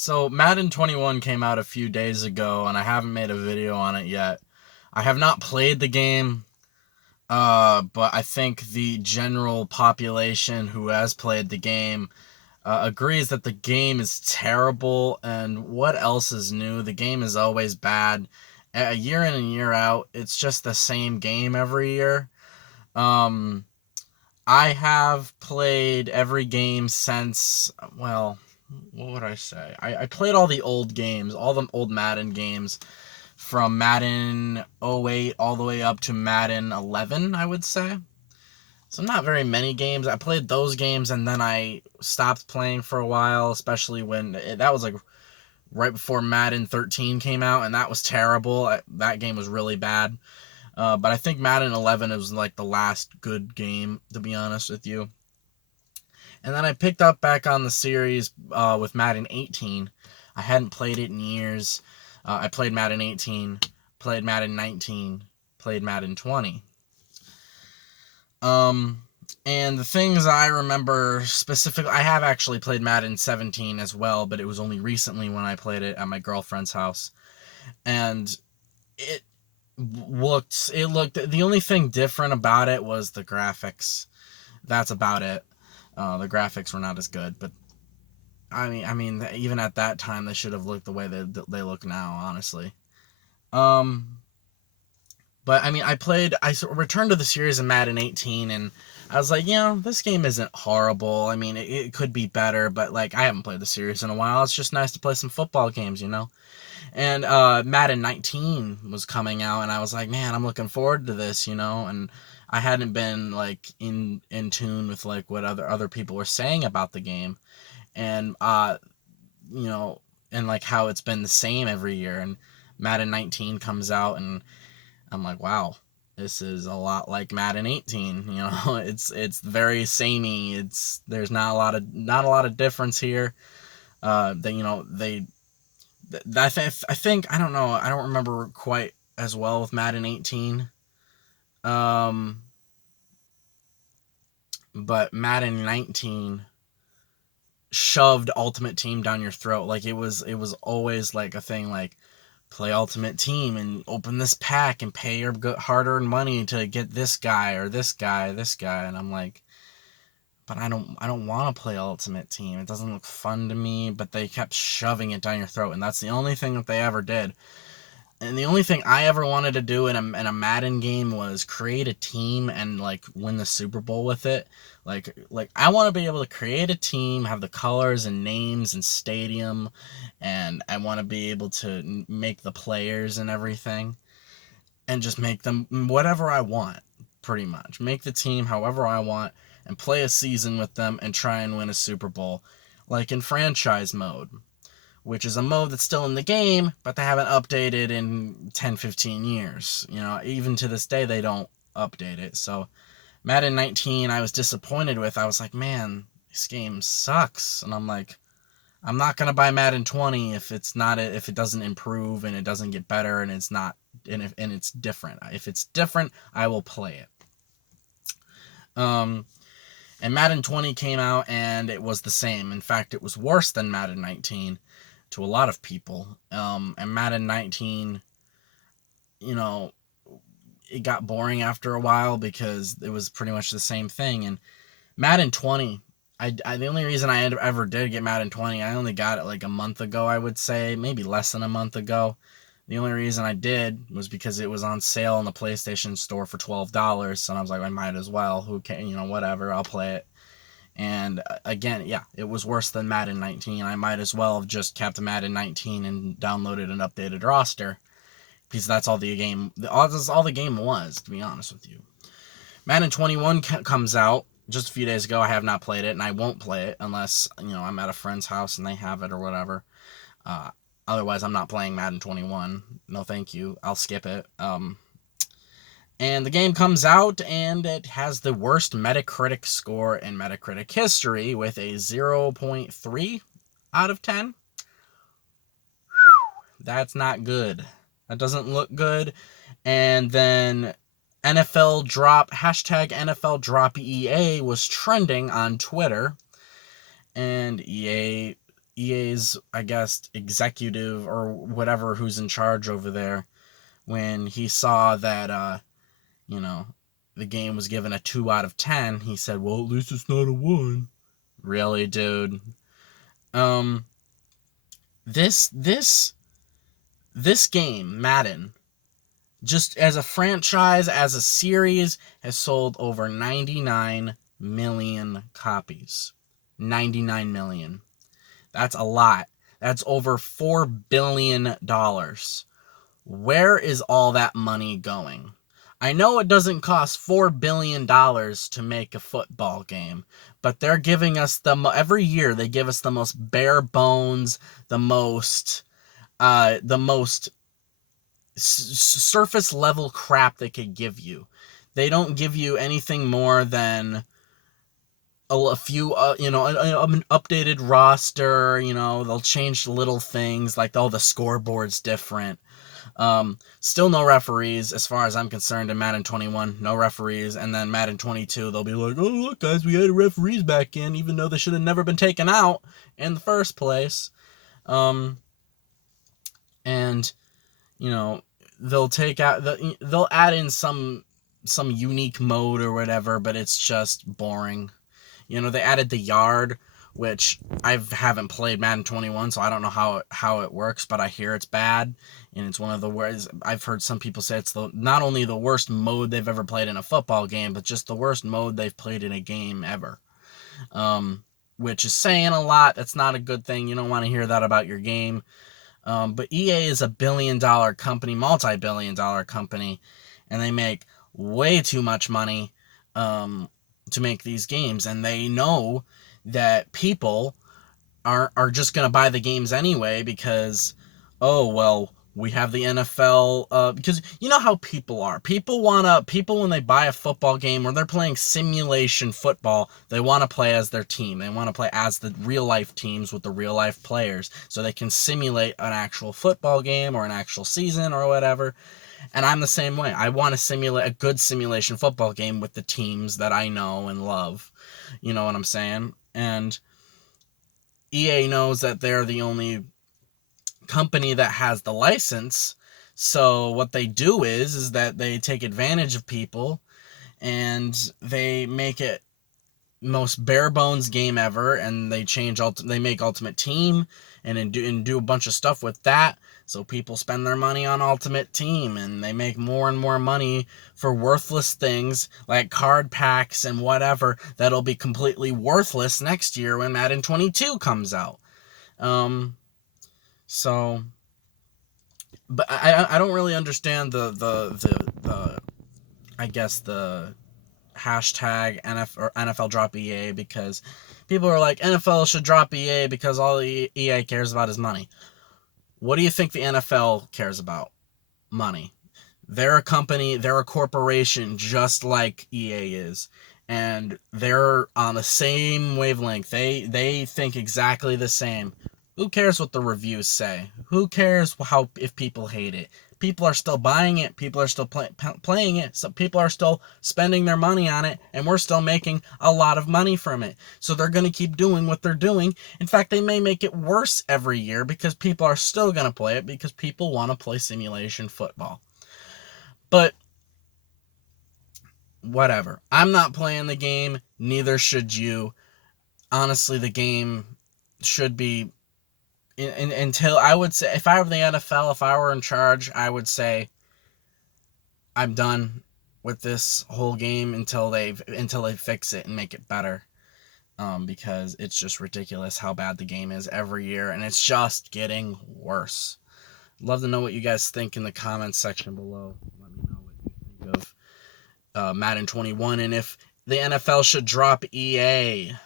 So Madden 21 came out a few days ago, and I haven't made a video on it yet. I have not played the game, but I think the general population who has played the game agrees that the game is terrible. And what else is new? The game is always bad. A year in and year out, it's just the same game every year. Um, I have played every game since, well, what would I say? I played all the old games, all the old Madden games from Madden '08 all the way up to Madden 11, I would say. So not very many games. I played those games and then I stopped playing for a while, especially when that was like right before Madden 13 came out, and that was terrible. That game was really bad. But I think Madden 11 was like the last good game, to be honest with you. And then I picked up back on the series with Madden 18. I hadn't played it in years. I played Madden 18, played Madden 19, played Madden 20. Um, and the things I remember specifically, I have actually played Madden 17 as well, but it was only recently when I played it at my girlfriend's house. And it the only thing different about it was the graphics. That's about it. The graphics were not as good, but I mean, even at that time, they should have looked the way they look now, honestly. Um, but I mean, I returned to the series in Madden 18, and I was like, this game isn't horrible. I mean, it could be better, but like, I haven't played the series in a while. It's just nice to play some football games. And Madden 19 was coming out, and I was like, man, I'm looking forward to this. And I hadn't been like in tune with like what other people were saying about the game, and you know, and like how it's been the same every year. And Madden 19 comes out, and I'm like, wow, this is a lot like Madden 18. It's very samey. There's not a lot of difference here. They you know they I think I don't know. I don't remember quite as well with Madden 18. Um, but Madden 19 shoved Ultimate Team down your throat. Like it was always like a thing like play Ultimate Team and open this pack and pay your hard-earned money to get this guy or this guy, and I'm like, but I don't want to play Ultimate Team. It doesn't look fun to me, but they kept shoving it down your throat, and that's the only thing that they ever did. And the only thing I ever wanted to do in a Madden game was create a team and like win the Super Bowl with it. Like I want to be able to create a team, have the colors and names and stadium, and I want to be able to make the players and everything, and just make them whatever I want, pretty much. Make the team however I want and play a season with them and try and win a Super Bowl, like in franchise mode, which is a mode that's still in the game, but they haven't updated in 10, 15 years. Even to this day, they don't update it. So, Madden 19, I was disappointed with. I was like, man, this game sucks. And I'm like, I'm not going to buy Madden 20 if if it doesn't improve and it doesn't get better and it's not, and it's different. If it's different, I will play it. Um, and Madden 20 came out and it was the same. In fact, it was worse than Madden 19 to a lot of people. And Madden 19, you know, it got boring after a while because it was pretty much the same thing. And Madden 20, the only reason I ever did get Madden 20, I only got it like a month ago, I would say, maybe less than a month ago. The only reason I did was because it was on sale in the PlayStation Store for $12, and I was like, I might as well. Who can, whatever, I'll play it. And again, yeah, it was worse than Madden 19. I might as well have just kept Madden 19 and downloaded an updated roster, because that's all the game. That's all the game was, to be honest with you. Madden 21 comes out just a few days ago. I have not played it, and I won't play it unless I'm at a friend's house and they have it or whatever. Otherwise, I'm not playing Madden 21. No, thank you. I'll skip it. And the game comes out, and it has the worst Metacritic score in Metacritic history with a 0.3 out of 10. That's not good. That doesn't look good. And then NFL drop, hashtag NFL drop EA was trending on Twitter. And EA's, I guess, executive or whatever who's in charge over there, when he saw that, you know, the game was given a 2 out of 10, he said, well, at least it's not a 1. Really, dude? Um, this, this, this game, Madden, just as a franchise, as a series, has sold over 99 million copies. 99 million. That's a lot. That's over $4 billion. Where is all that money going? I know it doesn't cost $4 billion to make a football game, but they're giving us every year they give us the most bare bones, the most surface level crap they could give you. They don't give you anything more than a few, an updated roster. They'll change little things like, oh, the scoreboard's different. Still no referees as far as I'm concerned in Madden 21. No referees. And then Madden 22, they'll be like, oh, look, guys, we added referees back in, even though they should have never been taken out in the first place. And they'll add in some unique mode or whatever, but it's just boring. They added the yard, which I haven't played Madden 21, so I don't know how it works, but I hear it's bad, and it's one of the worst. I've heard some people say it's not only the worst mode they've ever played in a football game, but just the worst mode they've played in a game ever. Which is saying a lot. That's not a good thing. You don't want to hear that about your game. But EA is a billion-dollar company, multi-billion-dollar company, and they make way too much money to make these games, and they know that people are just going to buy the games anyway because, oh, well, we have the NFL, because you know how people are. People when they buy a football game or they're playing simulation football, they want to play as their team. They want to play as the real life teams with the real life players so they can simulate an actual football game or an actual season or whatever. And I'm the same way. I want to simulate a good simulation football game with the teams that I know and love. You know what I'm saying? And EA knows that they're the only company that has the license, so what they do is that they take advantage of people and they make it most bare bones game ever, and they make Ultimate Team and do a bunch of stuff with that, so people spend their money on Ultimate Team, and they make more and more money for worthless things like card packs and whatever that'll be completely worthless next year when Madden 22 comes out. So, but I don't really understand the I guess the hashtag NFL drop EA, because people are like, NFL should drop EA because all EA cares about is money. What do you think the NFL cares about? Money. They're a company, they're a corporation just like EA is. And they're on the same wavelength. They think exactly the same. Who cares what the reviews say? Who cares if people hate it? People are still buying it. People are still playing it. So people are still spending their money on it, and we're still making a lot of money from it. So they're going to keep doing what they're doing. In fact, they may make it worse every year because people are still going to play it because people want to play simulation football. But whatever. I'm not playing the game. Neither should you. Honestly, the game should be... until, I would say, if I were the NFL, if I were in charge, I would say I'm done with this whole game until they fix it and make it better, because it's just ridiculous how bad the game is every year, and it's just getting worse. Love to know what you guys think in the comments section below. Let me know what you think of Madden 21 and if the NFL should drop EA.